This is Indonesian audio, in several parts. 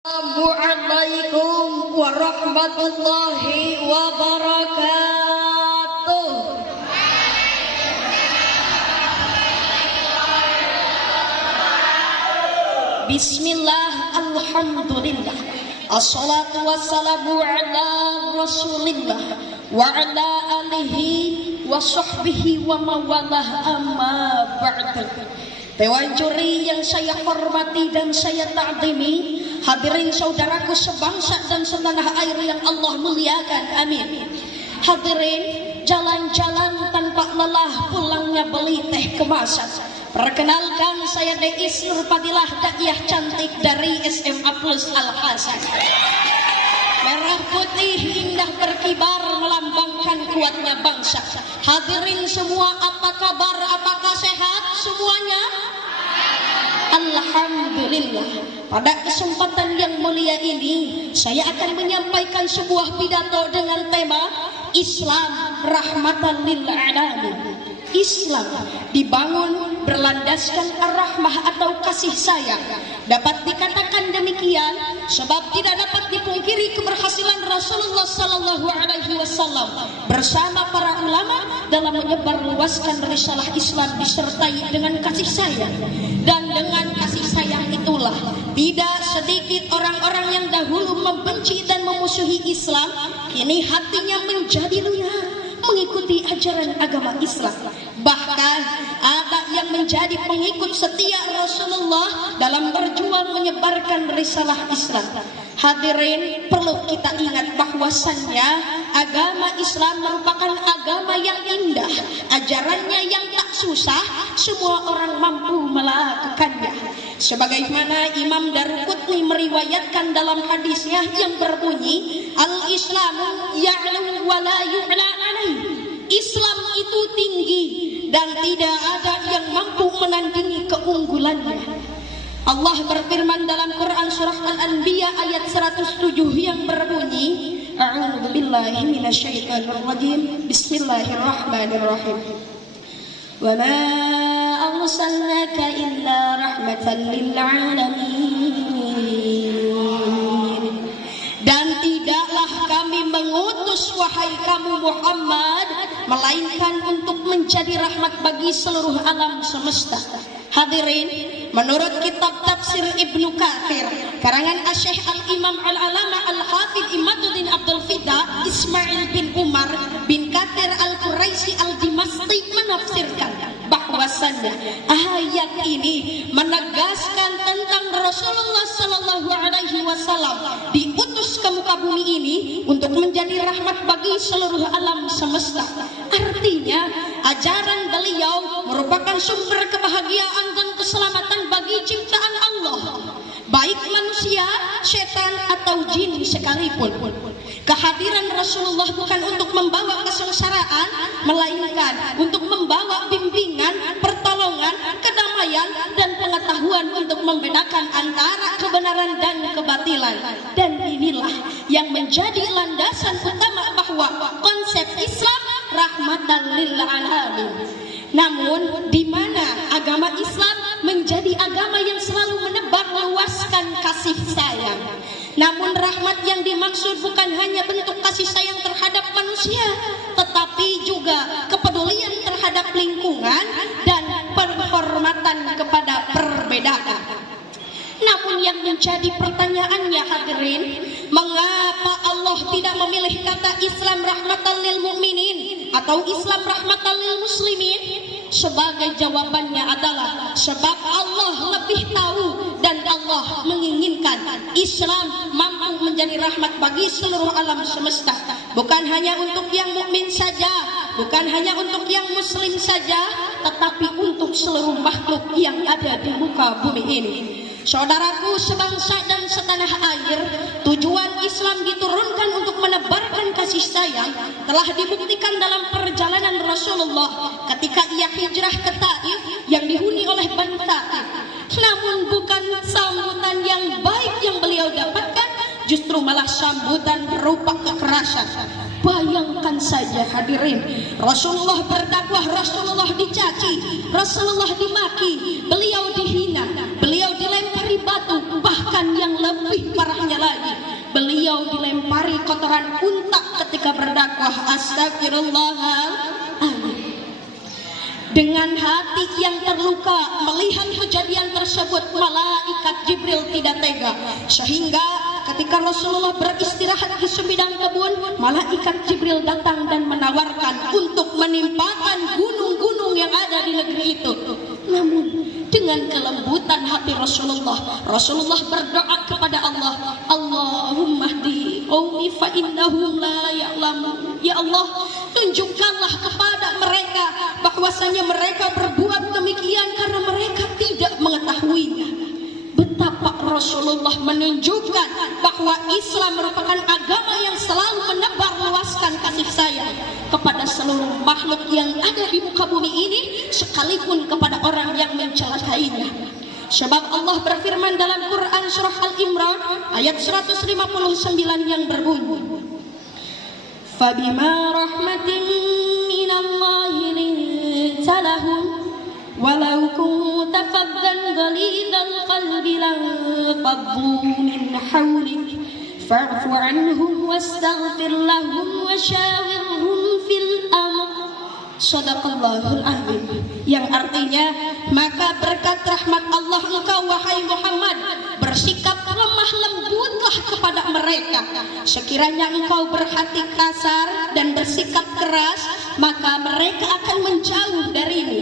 Assalamualaikum warahmatullahi wabarakatuh. Bismillah, alhamdulillah, assalatu wassalamu ala rasulillah wa ala alihi wa sahbihi wa mawalah, amma ba'du. Dewan juri yang saya hormati dan saya ta'zimi, hadirin saudaraku sebangsa dan setanah air yang Allah muliakan, amin. Hadirin, jalan-jalan tanpa lelah pulangnya beli teh kemasan. Perkenalkan, saya Deis Nurfadilah, dakwah cantik dari SMA Plus Al Hasan. Merah putih indah berkibar melambangkan kuatnya bangsa. Hadirin semua, apa kabar? Apakah sehat semuanya? Alhamdulillah. Pada kesempatan yang mulia ini, saya akan menyampaikan sebuah pidato dengan tema Islam rahmatan lil alamin. Islam dibangun berlandaskan ar-rahmah atau kasih sayang. Dapat dikatakan demikian sebab tidak dapat dipungkiri keberhasilan Rasulullah sallallahu alaihi wasallam bersama para ulama dalam menyebarluaskan risalah Islam disertai dengan kasih sayang. Dan dengan kasih sayang itulah tidak sedikit orang-orang yang dahulu membenci dan memusuhi Islam kini hatinya menjadi lunak mengikuti ajaran agama Islam. Bahkan ada yang menjadi pengikut setia Rasulullah dalam berjuang menyebarkan risalah Islam. Hadirin, perlu kita ingat bahwasannya agama Islam merupakan agama yang indah, ajarannya yang tak susah, semua orang mampu melakukannya. Sebagaimana Imam Daruqutni meriwayatkan dalam hadisnya yang berbunyi, Al-Islamu ya'lu wa la yu'la alaih. Islam itu tinggi dan tidak ada yang mampu menandingi keunggulannya. Allah berfirman dalam Quran surah Al-Anbiya ayat 107 yang berbunyi, A'udzubillahi minasyaitonirrajim, Bismillahirrahmanirrahim. Wa ma arsalnaka illa rahmatan lil alamin. Dan tidaklah kami mengutus wahai kamu Muhammad melainkan untuk menjadi rahmat bagi seluruh alam semesta. Hadirin, menurut kitab tafsir Ibnu Katsir karangan Asy-Syaikh Al-Imam Al-Alama Al-Hafidz Imaduddin Abdul Fida Ismail bin Umar bin Katsir Al-Quraisy Al-Dimashqi menafsirkan bahwasannya ayat ini menegaskan tentang Rasulullah sallallahu alaihi wasallam diutus ke muka bumi ini untuk menjadi rahmat bagi seluruh alam semesta. Artinya ajaran beliau merupakan sumber kebahagiaan dan keselamatan bagi ciptaan Allah, baik manusia, setan atau jin sekalipun. Kehadiran Rasulullah bukan untuk membawa kesengsaraan, melainkan untuk membawa bimbingan, pertolongan, kedamaian, dan pengetahuan untuk membedakan antara kebenaran dan kebatilan. Dan inilah yang menjadi landasan utama bahwa konsep Islam rahmatan lil alamin. Namun di mana agama Islam menjadi agama yang selalu menebar luaskan kasih sayang. Namun rahmat yang dimaksud bukan hanya bentuk kasih sayang terhadap manusia, tetapi juga kepedulian terhadap lingkungan dan penghormatan kepada perbedaan. Namun yang menjadi pertanyaannya hadirin, mengapa Allah tidak memilih kata Islam rahmatan lil mu'minin atau Islam rahmatan lil muslimin? Sebagai jawabannya adalah sebab Allah lebih tahu dan Allah menginginkan Islam mampu menjadi rahmat bagi seluruh alam semesta, bukan hanya untuk yang mukmin saja, bukan hanya untuk yang muslim saja, tetapi untuk seluruh makhluk yang ada di muka bumi ini. Saudaraku sebangsa dan setanah air, tujuan Islam diturunkan untuk menebarkan kasih sayang telah dibuktikan dalam perjalanan Rasulullah ketika ia hijrah ke Taif yang dihuni oleh Bani Taif. Namun bukan sambutan yang baik yang beliau dapatkan, justru malah sambutan berupa kekerasan. Bayangkan saja hadirin, Rasulullah berdakwah, Rasulullah dicaci, Rasulullah dimaki, beliau dihina, beliau dilempari batu, bahkan bahkan yang lebih parahnya lagi, beliau dilempari kotoran unta ketika berdakwah. Astagfirullahaladzim. Dengan hati yang terluka melihat kejadian tersebut, malaikat Jibril tidak tega, sehingga ketika Rasulullah beristirahat di sebidang kebun, malaikat Jibril datang dan menawarkan untuk menimpakan gunung-gunung yang ada di negeri itu. Namun dengan kelembutan hati Rasulullah berdoa kepada Allah, Allahumma hdi qaumi fa innahum la ya'lamun. Ya Allah, tunjukkanlah kepada mereka bahwasanya mereka berbuat demikian karena mereka tidak mengetahuinya. Betapa Rasulullah menunjukkan bahwa Islam merupakan agama yang selalu menebar luaskan kasih sayang kepada seluruh makhluk yang ada di muka bumi ini, sekalipun kepada orang yang mencelakainya. Sebab Allah berfirman dalam Quran surah Al-Imran ayat 159 yang berbunyi, Fabima rahmatin minallahi linta lahum walau kunta faddan ghalidhal qalbi lanfaddu min hawlik fa'fu anhum wastaghfir lahum wasyawirhum fil amr. Shadaqallahul azim. Yang artinya, maka berkat rahmat Allah engkau wahai Muhammad bersikap lemah lembutlah kepada mereka. Sekiranya engkau berhati kasar dan bersikap keras, maka mereka akan menjauh darimu.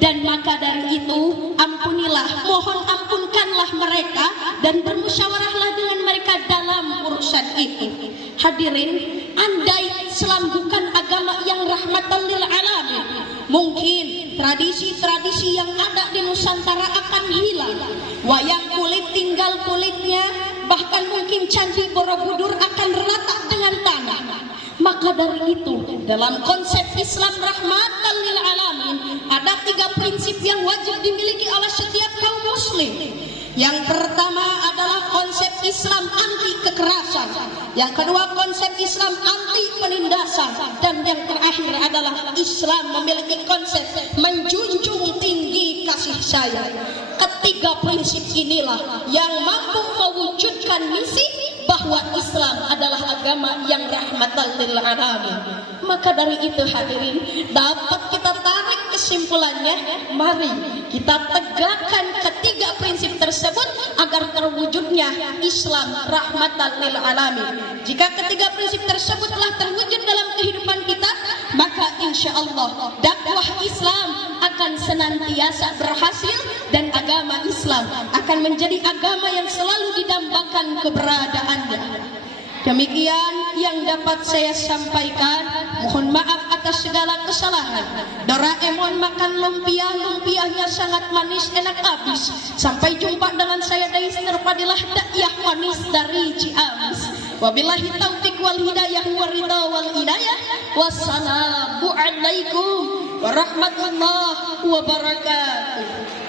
Dan maka dari itu ampunilah, mohon ampunkanlah mereka dan bermusyawarahlah dengan mereka dalam urusan itu. Hadirin, andai Islam bukan agama yang rahmatan lil alamin, mungkin tradisi-tradisi yang ada di Nusantara akan hilang. Wayang kulit tinggal kulitnya, bahkan mungkin Candi Borobudur akan retak dengan tanah. Maka dari itu, dalam konsep Islam rahmatan lil alamin, ada 3 prinsip yang wajib dimiliki oleh setiap kaum muslim. Yang pertama adalah konsep Islam anti kekerasan. Yang kedua, konsep Islam anti penindasan. Dan yang terakhir adalah Islam memiliki konsep menjunjung tinggi kasih sayang. Ketiga prinsip inilah yang mampu mewujudkan misi bahwa Islam adalah agama yang rahmatan lil alamin. Maka dari itu hadirin, dapat kita tarik kesimpulannya, mari kita tegakkan ketiga prinsip tersebut agar terwujudnya Islam rahmatan lil alamin. Jika ketiga prinsip tersebut telah terwujud dalam kehidupan kita, maka insya Allah dakwah Islam akan senantiasa berhasil dan agama Islam akan menjadi agama yang selalu didambakan keberadaannya. Demikian yang dapat saya sampaikan. Mohon maaf atas segala kesalahan. Doraemon makan lumpia, lumpianya sangat manis enak habis. Sampai jumpa dengan saya Dais Nurfadilah, dakwah manis dari Ciamis. Wabillahi taufiq wal hidayah waridha wal hidayah. Wassalamualaikum warahmatullahi wabarakatuh.